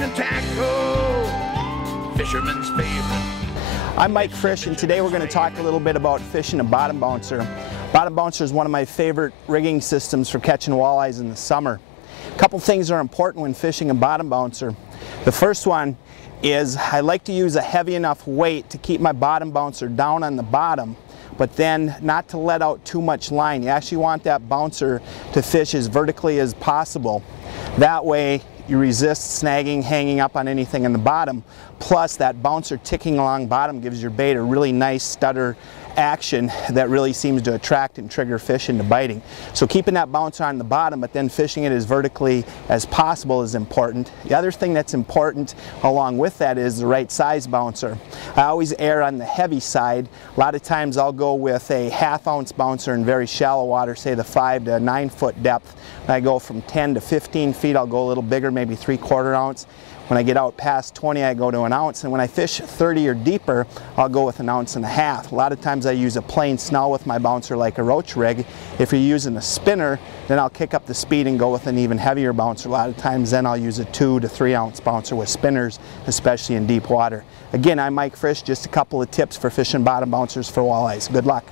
and tackle, fisherman's favorite. I'm Mike Frisch, and today we're going to talk a little bit about fishing a bottom bouncer. Bottom bouncer is one of my favorite rigging systems for catching walleyes in the summer. A couple things are important when fishing a bottom bouncer. The first one is I like to use a heavy enough weight to keep my bottom bouncer down on the bottom, but then not to let out too much line. You actually want that bouncer to fish as vertically as possible. That way you resist snagging, hanging up on anything in the bottom. Plus that bouncer ticking along bottom gives your bait a really nice stutter action that really seems to attract and trigger fish into biting. So keeping that bouncer on the bottom but then fishing it as vertically as possible is important. The other thing that's important along with that is the right size bouncer. I always err on the heavy side. A lot of times I'll go with a 1/2 ounce bouncer in very shallow water, say the 5 to 9 foot depth. When I go from 10 to 15 feet, I'll go a little bigger, maybe 3/4 ounce. When I get out past 20, I go to 1 ounce, and when I fish 30 or deeper, I'll go with 1.5 ounces. A lot of times I use a plain snell with my bouncer like a roach rig. If you're using a spinner, then I'll kick up the speed and go with an even heavier bouncer. A lot of times then I'll use a 2 to 3 ounce bouncer with spinners, especially in deep water. Again, I'm Mike Frisch, just a couple of tips for fishing bottom bouncers for walleyes. Good luck.